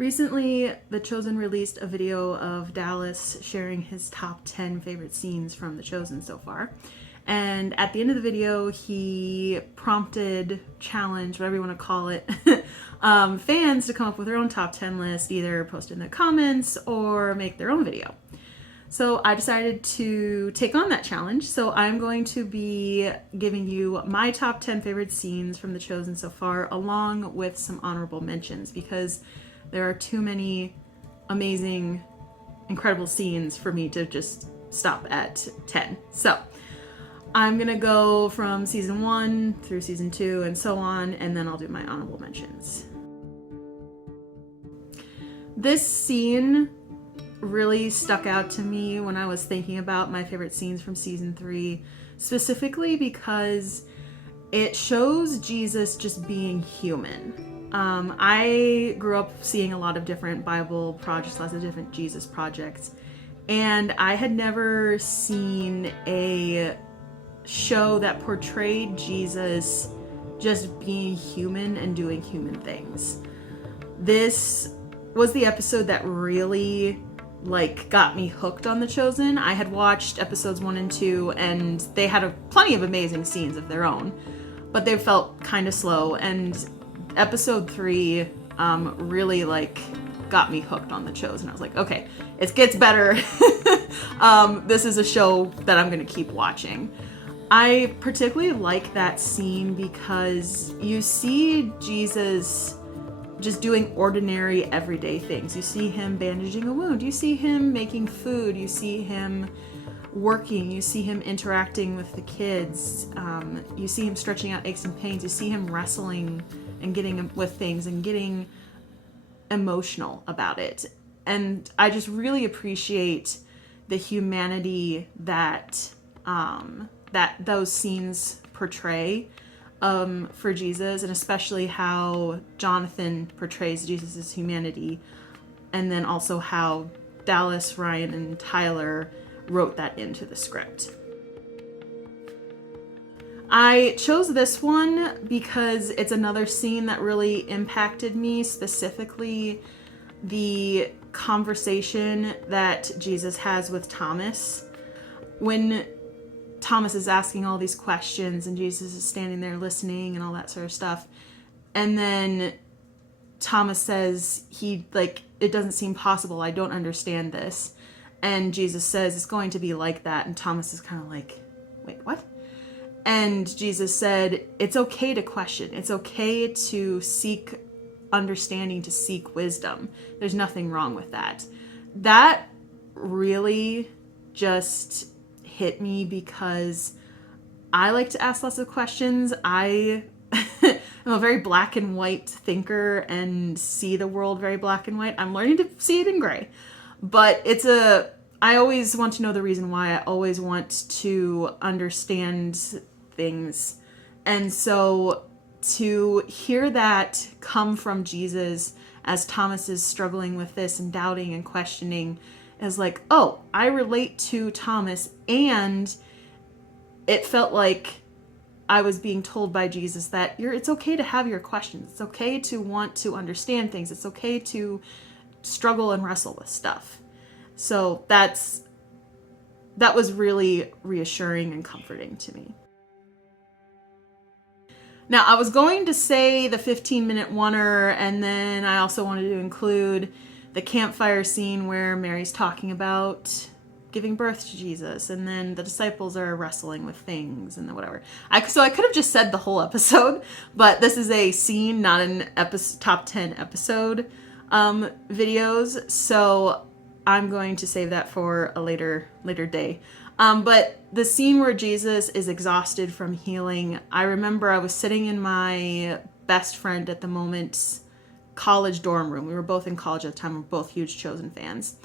Recently, The Chosen released a video of Dallas sharing his top 10 favorite scenes from The Chosen so far. And at the end of the video, he prompted, challenged, whatever you want to call it, fans to come up with their own top 10 list, either post in the comments or make their own video. So I decided to take on that challenge. So I'm going to be giving you my top 10 favorite scenes from The Chosen so far, along with some honorable mentions, because there are too many amazing, incredible scenes for me to just stop at 10. So I'm gonna go from season 1 through season 2 and so on, and then I'll do my honorable mentions. This scene really stuck out to me when I was thinking about my favorite scenes from season 3, specifically because it shows Jesus just being human. I grew up seeing a lot of different Bible projects, lots of different Jesus projects, and I had never seen a show that portrayed Jesus just being human and doing human things. This was the episode that really got me hooked on The Chosen. I had watched episodes 1 and 2, and they had plenty of amazing scenes of their own, but they felt kind of slow, and episode 3 really got me hooked on The Chosen. I was like, okay, it gets better. This is a show that I'm gonna keep watching. I particularly like that scene because you see Jesus just doing ordinary everyday things. You see him bandaging a wound, you see him making food, you see him working, you see him interacting with the kids, you see him stretching out aches and pains, you see him wrestling and getting with things and getting emotional about it. And I just really appreciate the humanity that those scenes portray for Jesus, and especially how Jonathan portrays Jesus' humanity, and then also how Dallas, Ryan, and Tyler wrote that into the script. I chose this one because it's another scene that really impacted me, specifically the conversation that Jesus has with Thomas. When Thomas is asking all these questions and Jesus is standing there listening and all that sort of stuff, and then Thomas says, it doesn't seem possible, I don't understand this. And Jesus says, it's going to be like that. And Thomas is kind of like, wait, what? And Jesus said, it's okay to question. It's okay to seek understanding, to seek wisdom. There's nothing wrong with that. That really just hit me because I like to ask lots of questions. I'm a very black and white thinker and see the world very black and white. I'm learning to see it in gray. But I always want to know the reason why. I always want to understand things. And so to hear that come from Jesus as Thomas is struggling with this and doubting and questioning is like, oh, I relate to Thomas, and it felt like I was being told by Jesus that it's okay to have your questions. It's okay to want to understand things. It's okay to struggle and wrestle with stuff. So that was really reassuring and comforting to me. Now, I was going to say the 15-minute oneer, and then I also wanted to include the campfire scene where Mary's talking about giving birth to Jesus, and then the disciples are wrestling with things and whatever. So I could have just said the whole episode, but this is a scene, not an top 10 episode videos, so I'm going to save that for a later day. But the scene where Jesus is exhausted from healing, I remember I was sitting in my best friend at the moment's college dorm room. We were both in college at the time. We're both huge Chosen fans.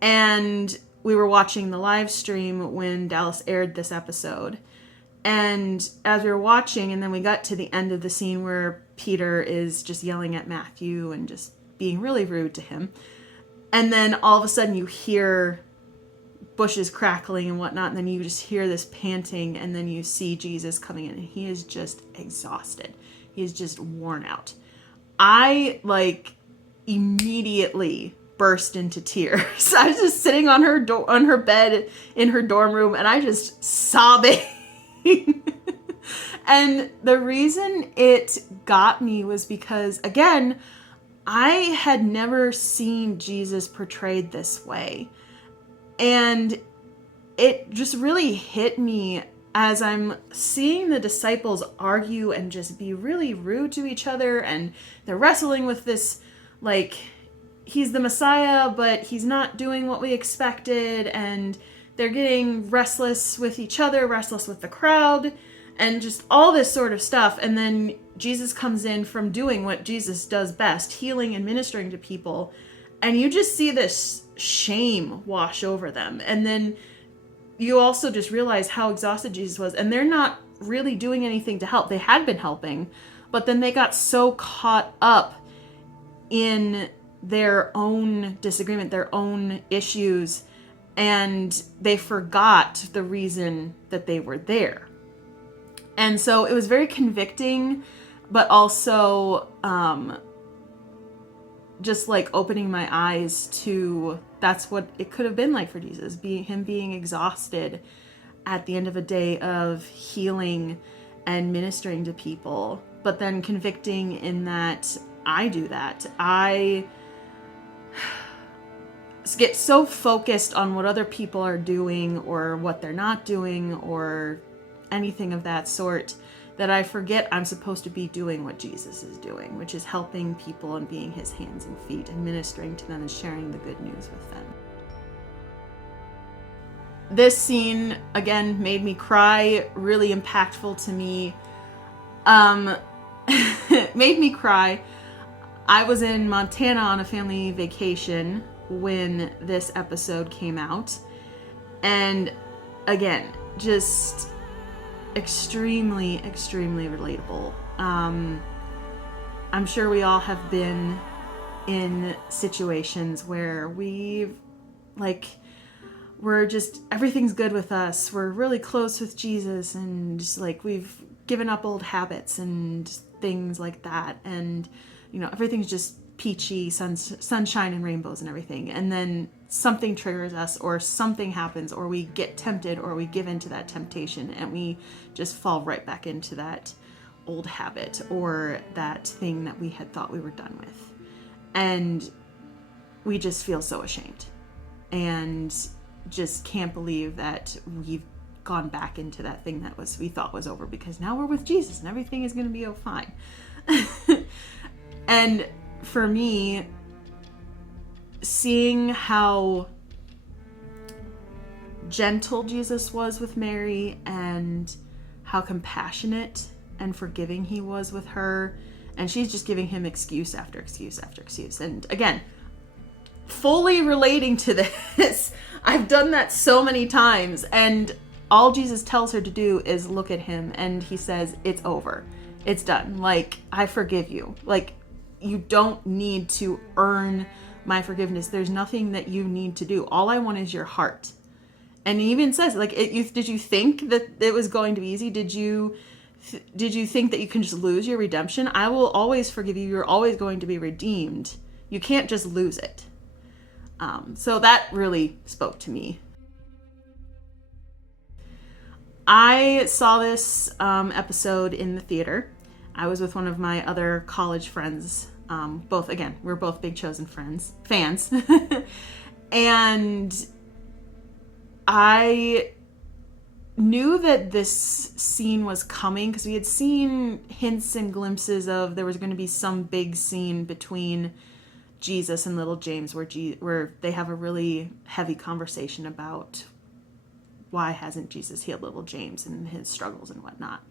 And we were watching the live stream when Dallas aired this episode. And as we were watching, and then we got to the end of the scene where Peter is just yelling at Matthew and just being really rude to him. And then all of a sudden you hear bushes crackling and whatnot, and then you just hear this panting, and then you see Jesus coming in, and he is just exhausted. He is just worn out. I immediately burst into tears. I was just sitting on her bed in her dorm room, and I just sobbing. And the reason it got me was because, again, I had never seen Jesus portrayed this way. And it just really hit me as I'm seeing the disciples argue and just be really rude to each other, and they're wrestling with this, like, he's the Messiah, but he's not doing what we expected, and they're getting restless with each other, restless with the crowd, and just all this sort of stuff. And then Jesus comes in from doing what Jesus does best, healing and ministering to people, and you just see this shame wash over them. And then you also just realize how exhausted Jesus was, and they're not really doing anything to help. They had been helping, but then they got so caught up in their own disagreement, their own issues, and they forgot the reason that they were there. And so it was very convicting, but also just like opening my eyes to that's what it could have been like for Jesus, being exhausted at the end of a day of healing and ministering to people, but then convicting in that I do that. I get so focused on what other people are doing or what they're not doing or anything of that sort that I forget I'm supposed to be doing what Jesus is doing, which is helping people and being his hands and feet and ministering to them and sharing the good news with them. This scene, again, made me cry, really impactful to me. Made me cry. I was in Montana on a family vacation when this episode came out. And again, just extremely, extremely relatable. I'm sure we all have been in situations where we're just, everything's good with us. We're really close with Jesus, and just like we've given up old habits and things like that. And, you know, everything's just peachy, sunshine and rainbows and everything. And then something triggers us, or something happens, or we get tempted, or we give into that temptation, and we just fall right back into that old habit or that thing that we had thought we were done with. And we just feel so ashamed and just can't believe that we've gone back into that thing that we thought was over, because now we're with Jesus and everything is going to be fine. And for me, seeing how gentle Jesus was with Mary and how compassionate and forgiving he was with her, and she's just giving him excuse after excuse after excuse. And again, fully relating to this, I've done that so many times, and all Jesus tells her to do is look at him, and he says, it's over. It's done. Like, I forgive you. Like, you don't need to earn my forgiveness. There's nothing that you need to do. All I want is your heart. And he even says, like, did you think that it was going to be easy? Did you think that you can just lose your redemption? I will always forgive you. You're always going to be redeemed. You can't just lose it. So that really spoke to me. I saw this episode in the theater. I was with one of my other college friends. We're both big Chosen fans. And I knew that this scene was coming because we had seen hints and glimpses of there was going to be some big scene between Jesus and little James where they have a really heavy conversation about why hasn't Jesus healed little James and his struggles and whatnot.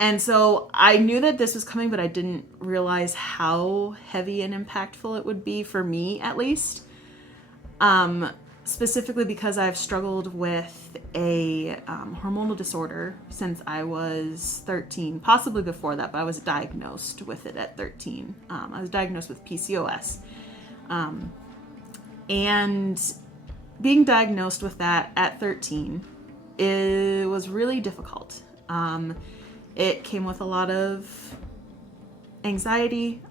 And so I knew that this was coming, but I didn't realize how heavy and impactful it would be for me, at least. Specifically because I've struggled with a hormonal disorder since I was 13, possibly before that, but I was diagnosed with it at 13. I was diagnosed with PCOS. And being diagnosed with that at 13, it was really difficult. It came with a lot of anxiety,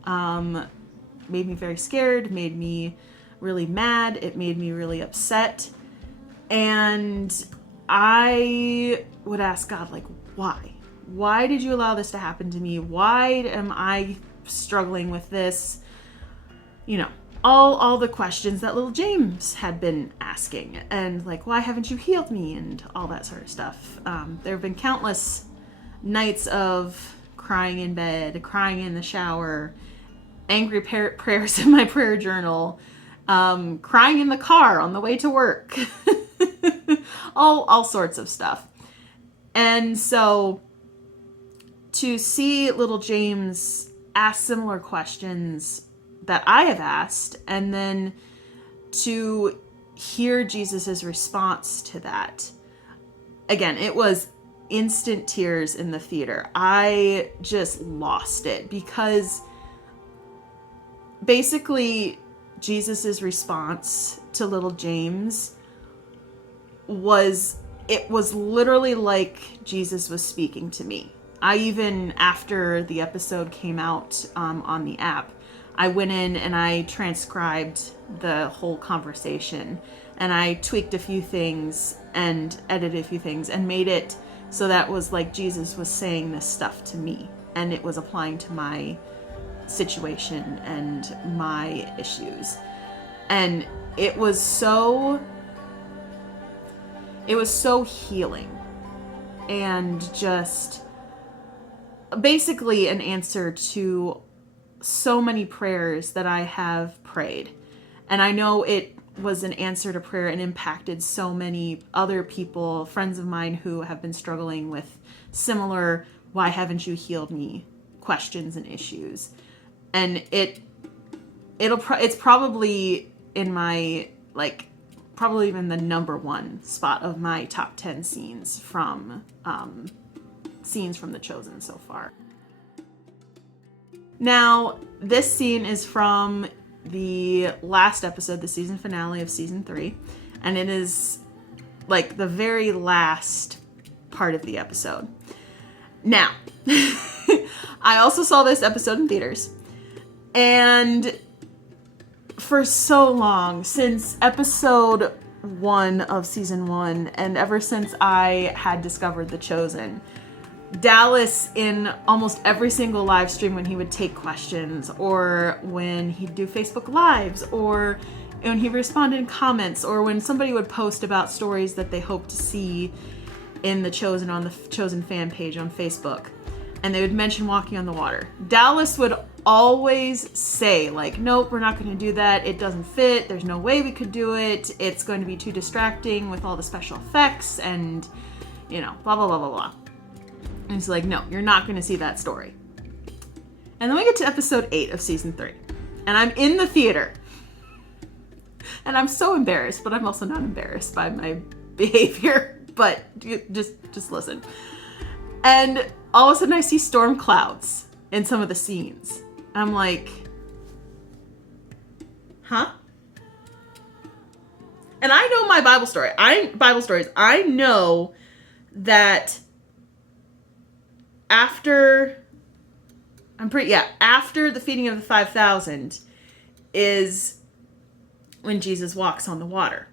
made me very scared, made me really mad, it made me really upset. And I would ask God, like, why? Why did you allow this to happen to me? Why am I struggling with this? You know, all the questions that little James had been asking. And like, why haven't you healed me? And all that sort of stuff. There have been countless nights of crying in bed, crying in the shower, angry prayers in my prayer journal, crying in the car on the way to work. all sorts of stuff. And so to see little James ask similar questions that I have asked, and then to hear Jesus's response to that, again, it was instant tears in the theater. I just lost it, because basically Jesus's response to little James was literally like Jesus was speaking to me. I even, after the episode came out on the app, I went in and I transcribed the whole conversation, and I tweaked a few things and edited a few things and made it so that was like Jesus was saying this stuff to me, and it was applying to my situation and my issues. And it was so healing, and just basically an answer to so many prayers that I have prayed. And I know it was an answer to prayer and impacted so many other people, friends of mine who have been struggling with similar "why haven't you healed me" questions and issues. And it's probably in my, like, probably even the number one spot of my top 10 scenes from The Chosen so far. Now, this scene is from the last episode, the season finale of season 3, and it is like the very last part of the episode. Now, I also saw this episode in theaters, and for so long, since episode 1 of season 1, and ever since I had discovered The Chosen, Dallas, in almost every single live stream when he would take questions, or when he'd do Facebook Lives, or when he responded in comments, or when somebody would post about stories that they hoped to see in The Chosen on the Chosen fan page on Facebook, and they would mention walking on the water, Dallas would always say, like, nope, we're not going to do that. It doesn't fit. There's no way we could do it. It's going to be too distracting with all the special effects and, you know, blah, blah, blah, blah, blah. And he's like, no, you're not going to see that story. And then we get to episode 8 of season 3. And I'm in the theater. And I'm so embarrassed, but I'm also not embarrassed by my behavior. But just listen. And all of a sudden I see storm clouds in some of the scenes. I'm like, huh? And I know my Bible stories. I know that after the feeding of the 5,000 is when Jesus walks on the water.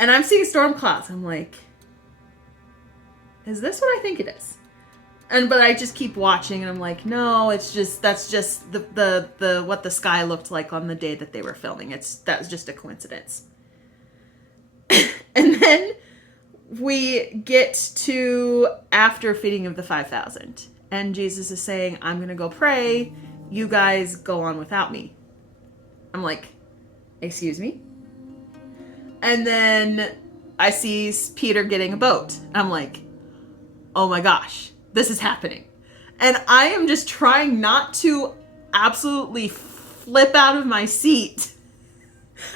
And I'm seeing storm clouds. I'm like, is this what I think it is? But I just keep watching, and I'm like, no, that's just the what the sky looked like on the day that they were filming. That was just a coincidence. And then we get to after feeding of the 5,000, and Jesus is saying, I'm gonna go pray. You guys go on without me. I'm like, excuse me? And then I see Peter getting a boat. I'm like, oh my gosh. This is happening. And I am just trying not to absolutely flip out of my seat.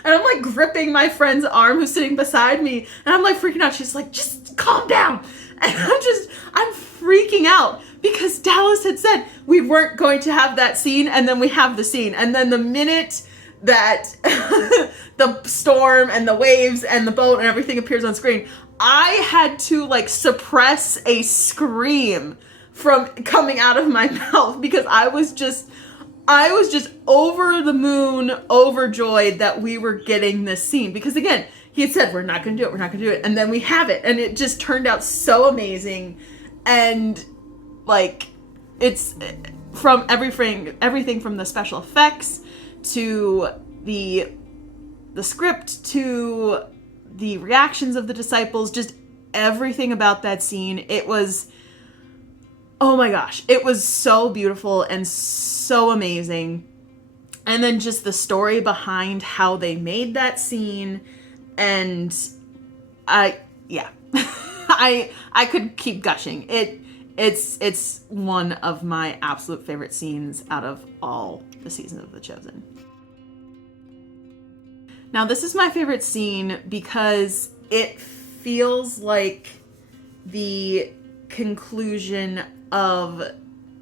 And I'm like gripping my friend's arm who's sitting beside me. And I'm like freaking out. She's like, just calm down. And I'm freaking out because Dallas had said we weren't going to have that scene. And then we have the scene. And then the minute that the storm and the waves and the boat and everything appears on screen, I had to like suppress a scream from coming out of my mouth because I was just I was just over the moon, overjoyed that we were getting this scene. Because again, he had said, we're not going to do it, we're not going to do it. And then we have it. And it just turned out so amazing. And, like, it's from everything from the special effects to the script to the reactions of the disciples, just everything about that scene. It was, oh my gosh, it was so beautiful and so amazing. And then just the story behind how they made that scene. And I could keep gushing. It's one of my absolute favorite scenes out of all the seasons of The Chosen. Now, this is my favorite scene because it feels like the conclusion of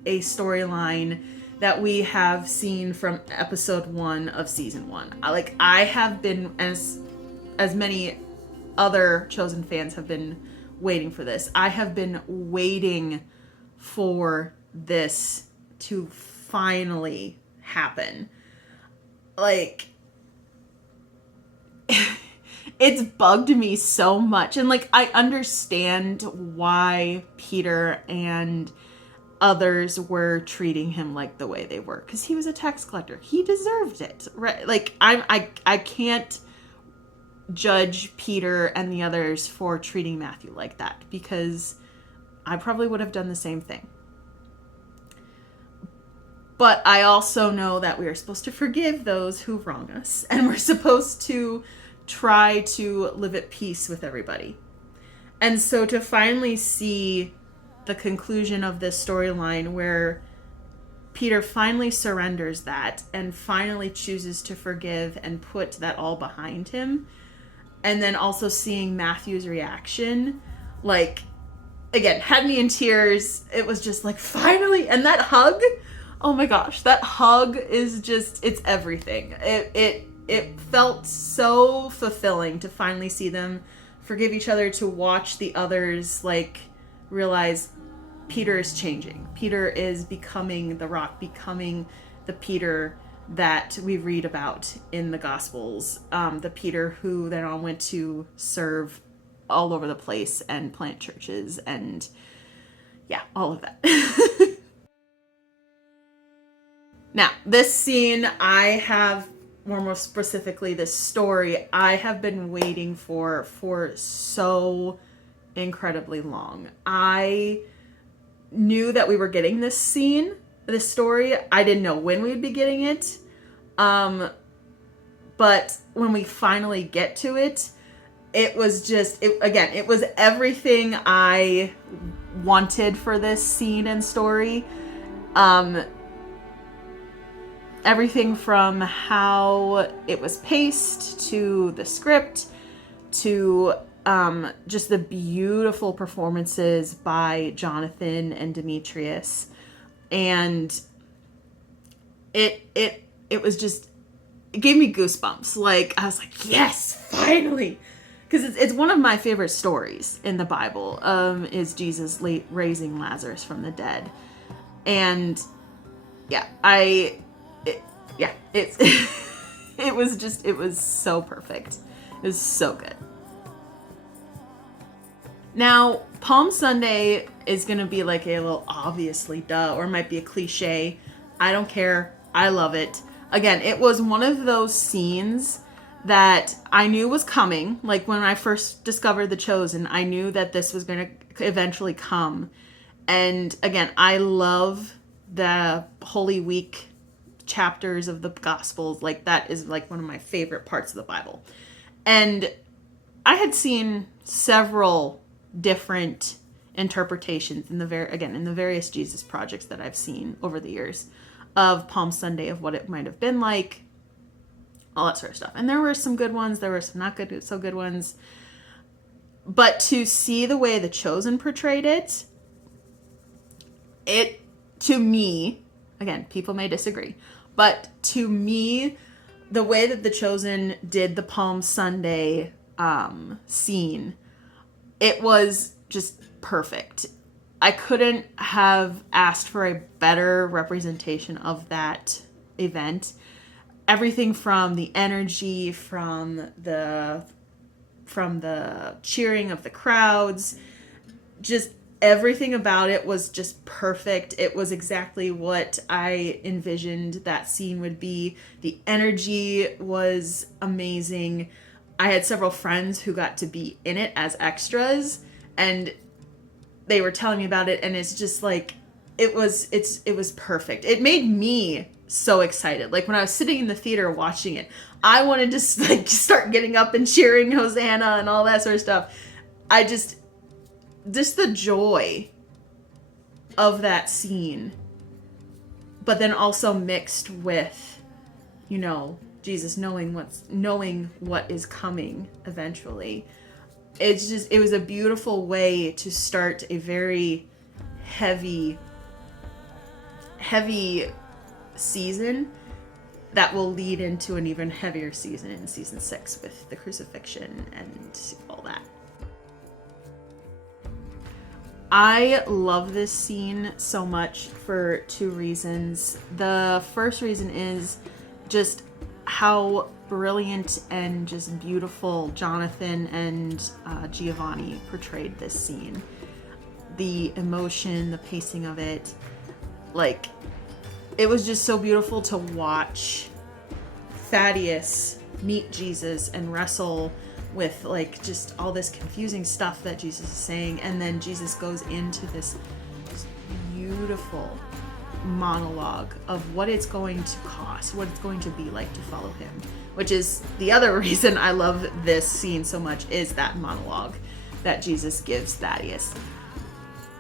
a storyline that we have seen from episode 1 of season 1. I have been, as many other Chosen fans have been waiting for this. I have been waiting for this to finally happen. Like, it's bugged me so much. And, like, I understand why Peter and others were treating him like the way they were. Because he was a tax collector. He deserved it. Right? Like, I can't judge Peter and the others for treating Matthew like that, because I probably would have done the same thing. But I also know that we are supposed to forgive those who wrong us, and we're supposed to try to live at peace with everybody. And so to finally see the conclusion of this storyline where Peter finally surrenders that and finally chooses to forgive and put that all behind him, and then also seeing Matthew's reaction, like, again, had me in tears. It was just like, finally. And that hug, oh my gosh, that hug is just, it's everything. It felt so fulfilling to finally see them forgive each other, to watch the others, like, realize Peter is changing. Peter is becoming the rock, becoming the Peter that we read about in the Gospels. The Peter who then on went to serve all over the place and plant churches and, yeah, all of that. Now, this scene more specifically, this story, I have been waiting for so incredibly long. I knew that we were getting this scene, this story. I didn't know when we would be getting it. But when we finally get to it, it was just, it was everything I wanted for this scene and story. Everything from how it was paced, to the script, to just the beautiful performances by Jonathan and Demetrius. And it was just, it gave me goosebumps. Like, I was like, yes, finally. Because it's one of my favorite stories in the Bible, is Jesus raising Lazarus from the dead. And yeah, it was so perfect. It was so good. Now, Palm Sunday is going to be like a little obviously duh, or it might be a cliche. I don't care. I love it. Again, it was one of those scenes that I knew was coming. Like, when I first discovered The Chosen, I knew that this was going to eventually come. And again, I love the Holy Week chapters of the Gospels. Like, that is like one of my favorite parts of the Bible. And I had seen several different interpretations in the various Jesus projects that I've seen over the years of Palm Sunday, of what it might have been like, all that sort of stuff. And there were some good ones, there were some not so good ones. But to see the way The Chosen portrayed it, to me, again, people may disagree, but to me, the way that The Chosen did the Palm Sunday scene, it was just perfect. I couldn't have asked for a better representation of that event. Everything from the energy, from the cheering of the crowds, just everything about it was just perfect. It was exactly what I envisioned that scene would be. The energy was amazing. I had several friends who got to be in it as extras, and they were telling me about it, and it's just like it was perfect. It made me so excited. Like when I was sitting in the theater watching it, I wanted to like start getting up and cheering Hosanna and all that sort of stuff. I just the joy of that scene, but then also mixed with, you know, Jesus knowing what is coming eventually. It was a beautiful way to start a very heavy season that will lead into an even heavier season in season 6 with the crucifixion and all that. I love this scene so much for 2 reasons. The first reason is just how brilliant and just beautiful Jonathan and Giovanni portrayed this scene. The emotion, the pacing of it, like, it was just so beautiful to watch Thaddeus meet Jesus and wrestle with like just all this confusing stuff that Jesus is saying, and then Jesus goes into this beautiful monologue of what it's going to cost, what it's going to be like to follow him, which is the other reason I love this scene so much, is that monologue that Jesus gives Thaddeus.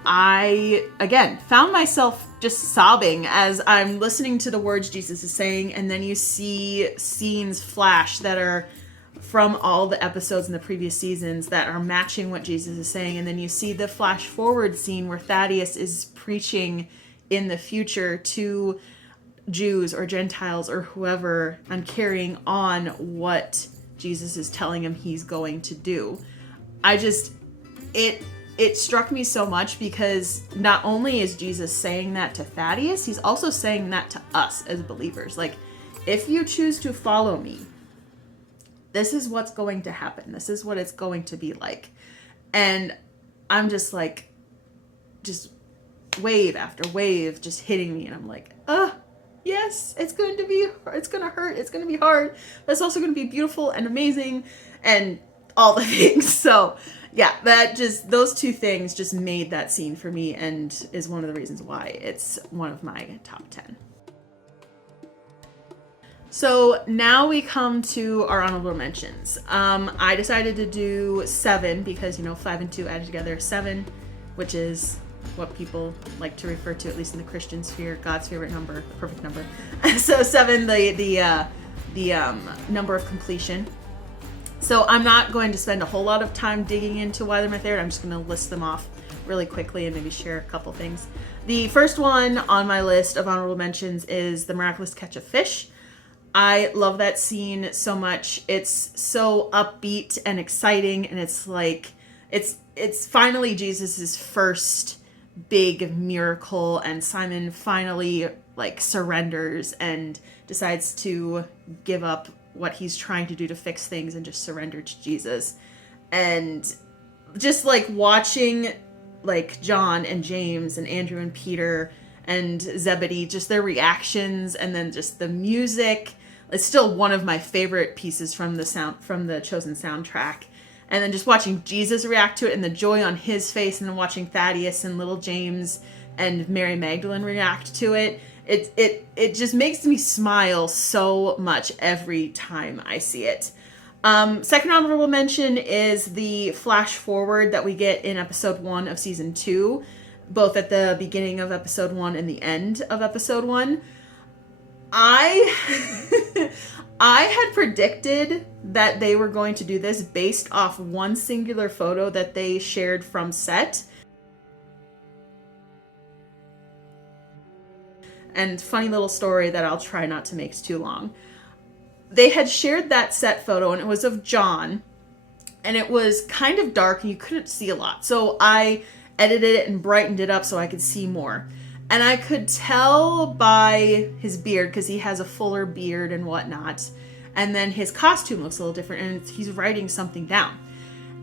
I, again, found myself just sobbing as I'm listening to the words Jesus is saying, and then you see scenes flash that are from all the episodes in the previous seasons that are matching what Jesus is saying, and then you see the flash forward scene where Thaddeus is preaching in the future to Jews or Gentiles or whoever, and carrying on what Jesus is telling him he's going to do. It struck me so much because not only is Jesus saying that to Thaddeus, he's also saying that to us as believers. Like, if you choose to follow me, this is what's going to happen. This is what it's going to be like. And I'm just like, just wave after wave just hitting me. And I'm like, yes, it's going to hurt. It's going to be hard. But it's also going to be beautiful and amazing and all the things. So yeah, those 2 things just made that scene for me and is one of the reasons why it's one of my top 10. So now we come to our honorable mentions. I decided to do 7 because, 5 and 2 added together 7, which is what people like to refer to, at least in the Christian sphere, God's favorite number, the perfect number. So 7, the number of completion. So I'm not going to spend a whole lot of time digging into why they're my favorite. I'm just going to list them off really quickly and maybe share a couple things. The first one on my list of honorable mentions is the miraculous catch of fish. I love that scene so much. It's so upbeat and exciting, and it's like it's finally Jesus's first big miracle, and Simon finally like surrenders and decides to give up what he's trying to do to fix things and just surrender to Jesus. And just like watching like John and James and Andrew and Peter and Zebedee, just their reactions, and then just the music. It's still one of my favorite pieces from the Chosen soundtrack. And then just watching Jesus react to it and the joy on his face, and then watching Thaddeus and little James and Mary Magdalene react to it. It just makes me smile so much every time I see it. Second honorable mention is the flash forward that we get in episode 1 of season 2, both at the beginning of episode 1 and the end of episode 1. I had predicted that they were going to do this based off one singular photo that they shared from set. And funny little story that I'll try not to make too long. They had shared that set photo, and it was of John, and it was kind of dark and you couldn't see a lot. So I edited it and brightened it up so I could see more. And I could tell by his beard, because he has a fuller beard and whatnot. And then his costume looks a little different, and he's writing something down.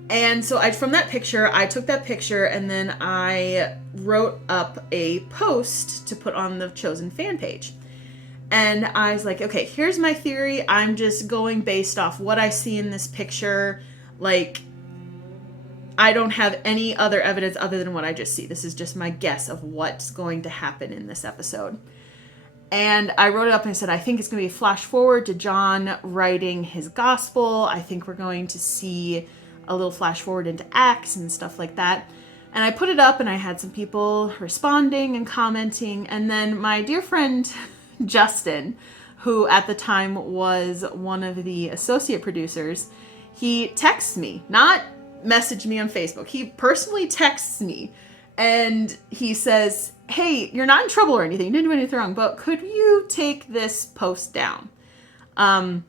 And so from that picture, I took that picture, and then I wrote up a post to put on the Chosen fan page. And I was like, okay, here's my theory. I'm just going based off what I see in this picture. Like, I don't have any other evidence other than what I just see. This is just my guess of what's going to happen in this episode. And I wrote it up and I said, I think it's going to be a flash forward to John writing his gospel. I think we're going to see a little flash forward into Acts and stuff like that. And I put it up and I had some people responding and commenting. And then my dear friend, Justin, who at the time was one of the associate producers, he texts me, not message me on Facebook. He personally texts me and he says, hey, you're not in trouble or anything. You didn't do anything wrong, but could you take this post down? I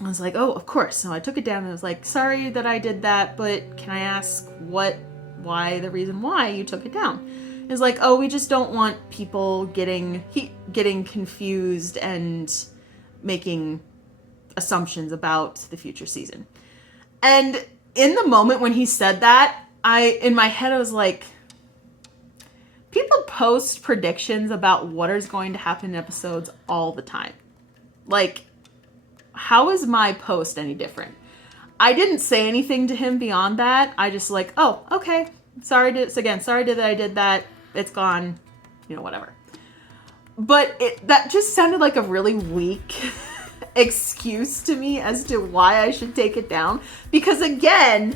was like, oh, of course. So I took it down and I was like, sorry that I did that, but can I ask the reason why you took it down? It's like, oh, we just don't want people getting confused and making assumptions about the future season. And in the moment when he said that, in my head, I was like, people post predictions about what is going to happen in episodes all the time. Like, how is my post any different? I didn't say anything to him beyond that. I just like, oh, okay. Sorry that I did that. It's gone, whatever. But that just sounded like a really weak excuse to me as to why I should take it down. Because again,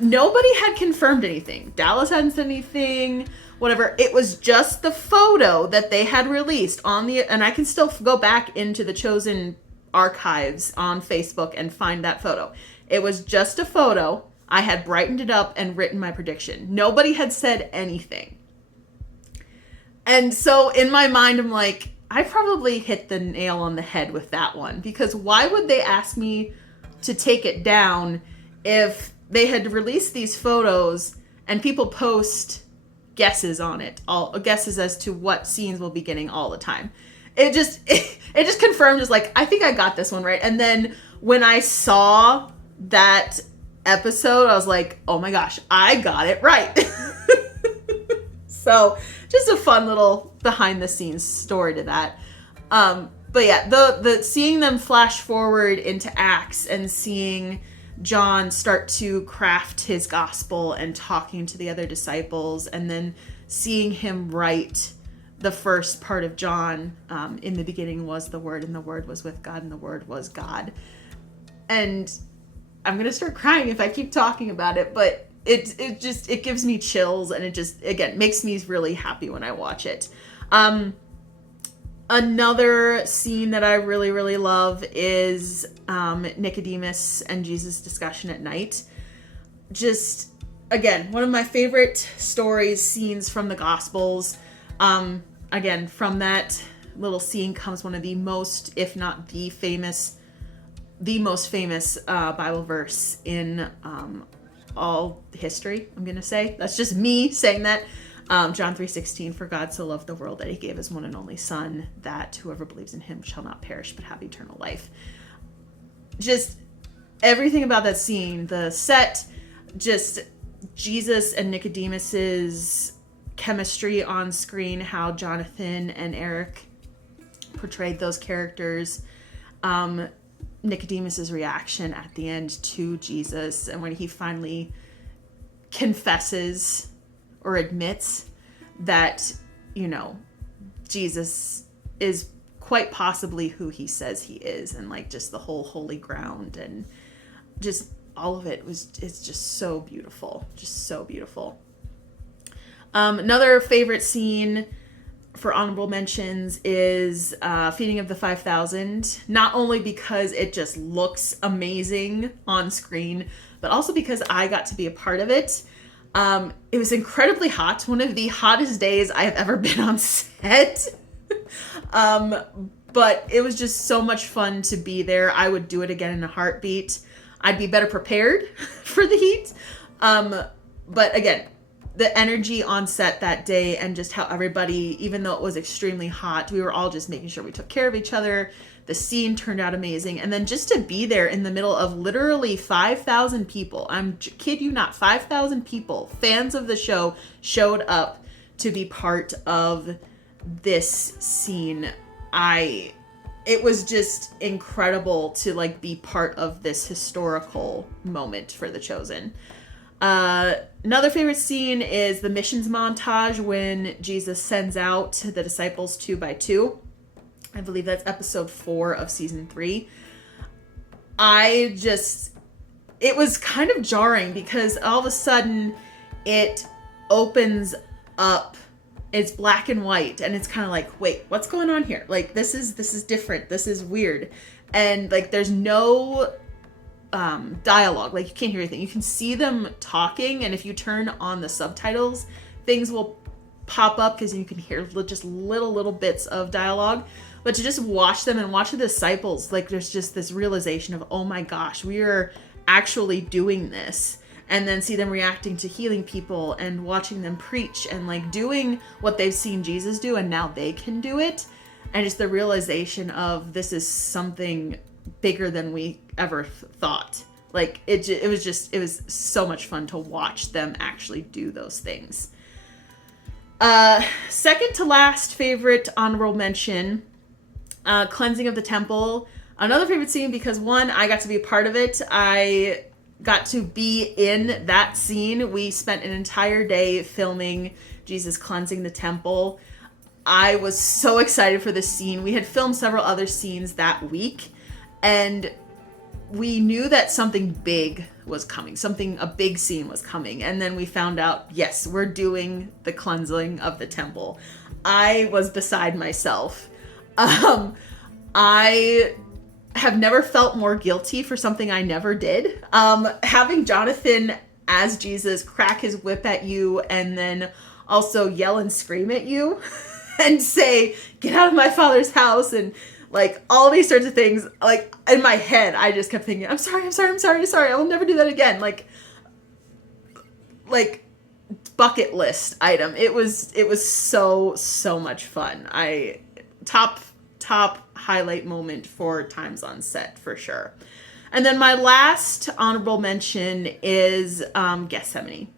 nobody had confirmed anything. Dallas hadn't said anything, whatever. It was just the photo that they had released and I can still go back into the Chosen archives on Facebook and find that photo. It was just a photo. I had brightened it up and written my prediction. Nobody had said anything. And so in my mind, I'm like, I probably hit the nail on the head with that one, because why would they ask me to take it down if they had released these photos and people post guesses on it, all guesses as to what scenes we'll be getting all the time. It just confirmed, just like, I think I got this one right. And then when I saw that episode, I was like, oh my gosh, I got it right. So just a fun little behind the scenes story to that. But yeah, the seeing them flash forward into Acts and seeing John start to craft his gospel and talking to the other disciples, and then seeing him write the first part of John, in the beginning was the Word, and the Word was with God, and the Word was God. And I'm going to start crying if I keep talking about it, but it gives me chills, and it just, again, makes me really happy when I watch it. Another scene that I really, really love is Nicodemus and Jesus' discussion at night. Just, again, one of my favorite scenes from the Gospels. Again, from that little scene comes one of the most, if not the most famous Bible verse in all history, I'm going to say. That's just me saying that. John 3:16, for God so loved the world that he gave his one and only son, that whoever believes in him shall not perish but have eternal life. Just everything about that scene, the set, just Jesus and Nicodemus's chemistry on screen, how Jonathan and Eric portrayed those characters, Nicodemus's reaction at the end to Jesus, and when he finally confesses or admits that, Jesus is quite possibly who he says he is, and like just the whole holy ground and just all of it it's just so beautiful. Just so beautiful. Another favorite scene for honorable mentions is Feeding of the 5,000. Not only because it just looks amazing on screen, but also because I got to be a part of it. It was incredibly hot. One of the hottest days I have ever been on set. But it was just so much fun to be there. I would do it again in a heartbeat. I'd be better prepared for the heat. But again, the energy on set that day, and just how everybody, even though it was extremely hot, we were all just making sure we took care of each other. The scene turned out amazing. And then just to be there in the middle of literally 5,000 people, kid you not, 5,000 people, fans of the show, showed up to be part of this scene. It was just incredible to like be part of this historical moment for The Chosen. Another favorite scene is the missions montage when Jesus sends out the disciples 2 by 2. I believe that's episode 4 of season 3. It was kind of jarring because all of a sudden it opens up. It's black and white, and it's kind of like, wait, what's going on here? Like, this is different. This is weird. And like, there's no dialogue. Like, you can't hear anything. You can see them talking, and if you turn on the subtitles, things will pop up because you can hear just little bits of dialogue. But to just watch them and watch the disciples, like, there's just this realization of, oh my gosh, we are actually doing this. And then see them reacting to healing people and watching them preach and like doing what they've seen Jesus do, and now they can do it. And just the realization of this is something bigger than we ever thought. Like, it was so much fun to watch them actually do those things. Second to last favorite honorable mention, cleansing of the temple. Another favorite scene because, one, I got to be a part of it. I got to be in that scene. We spent an entire day filming Jesus cleansing the temple. I was so excited for this scene. We had filmed several other scenes that week, and we knew that something big was coming. A big scene was coming. And then we found out, yes, we're doing the cleansing of the temple. I was beside myself. I have never felt more guilty for something I never did. Having Jonathan as Jesus crack his whip at you and then also yell and scream at you and say, get out of my father's house, and like all these sorts of things, like in my head, I just kept thinking, I'm sorry. I will never do that again. Like bucket list item. It was so much fun. Top highlight moment for times on set for sure. And then my last honorable mention is Gethsemane,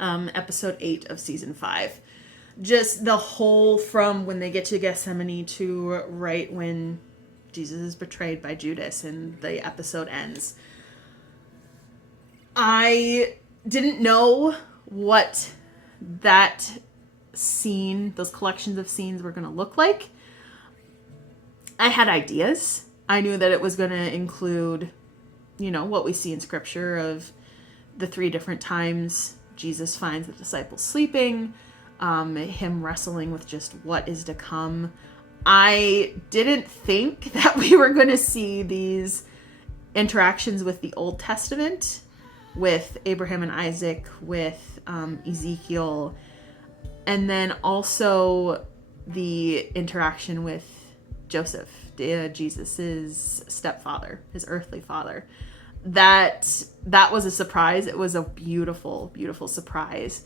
episode 8 of season 5. Just the whole, from when they get to Gethsemane to right when Jesus is betrayed by Judas and the episode ends. I didn't know what that scene, those collections of scenes were going to look like. I had ideas. I knew that it was going to include, what we see in scripture of the 3 different times Jesus finds the disciples sleeping, him wrestling with just what is to come. I didn't think that we were going to see these interactions with the Old Testament, with Abraham and Isaac, with Ezekiel, and then also the interaction with Joseph, Jesus's stepfather, his earthly father. That was a surprise. It was a beautiful, beautiful surprise.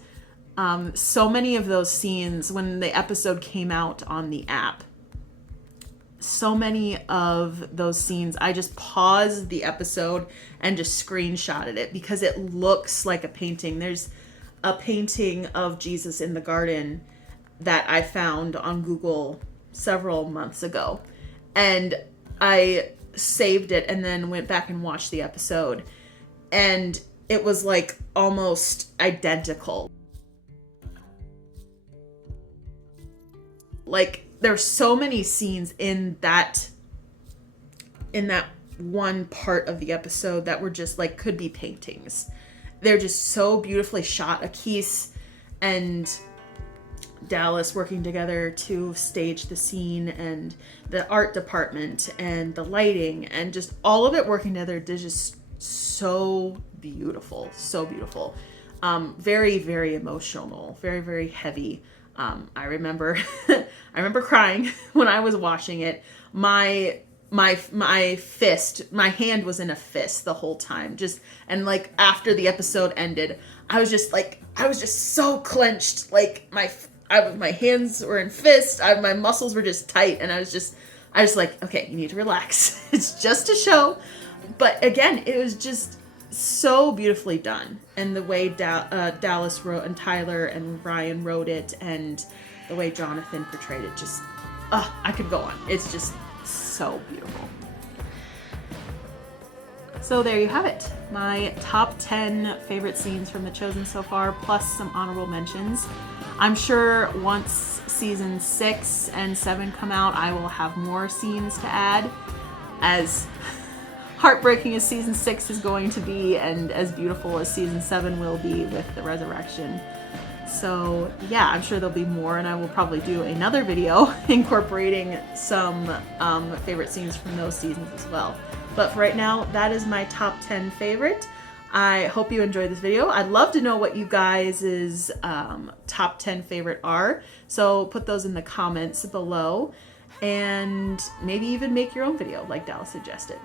So many of those scenes, when the episode came out on the app, so many of those scenes, I just paused the episode and just screenshotted it because it looks like a painting. There's a painting of Jesus in the garden that I found on Google several months ago, and I saved it and then went back and watched the episode, and it was like almost identical. Like, there's so many scenes in that one part of the episode that were just like, could be paintings. They're just so beautifully shot. Akis and Dallas working together to stage the scene, and the art department and the lighting and just all of it working together is just so beautiful. Very, very emotional, very, very heavy. I remember crying when I was watching it. My my fist, my hand was in a fist the whole time. Just, and like after the episode ended, I was just so clenched. Like my hands were in fists. My muscles were just tight, and I was like, okay, you need to relax. It's just a show. But again, it was just so beautifully done, and the way Dallas wrote, and Tyler and Ryan wrote it, and the way Jonathan portrayed it, just I could go on. It's just so beautiful. So there you have it, my top 10 favorite scenes from The Chosen so far, plus some honorable mentions. I'm sure once season 6 and 7 come out, I will have more scenes to add, as heartbreaking as season 6 is going to be, and as beautiful as season 7 will be with the resurrection. So yeah, I'm sure there'll be more, and I will probably do another video incorporating some favorite scenes from those seasons as well. But for right now, that is my top 10 favorite. I hope you enjoyed this video. I'd love to know what you guys' top 10 favorite are. So put those in the comments below, and maybe even make your own video like Dallas suggested.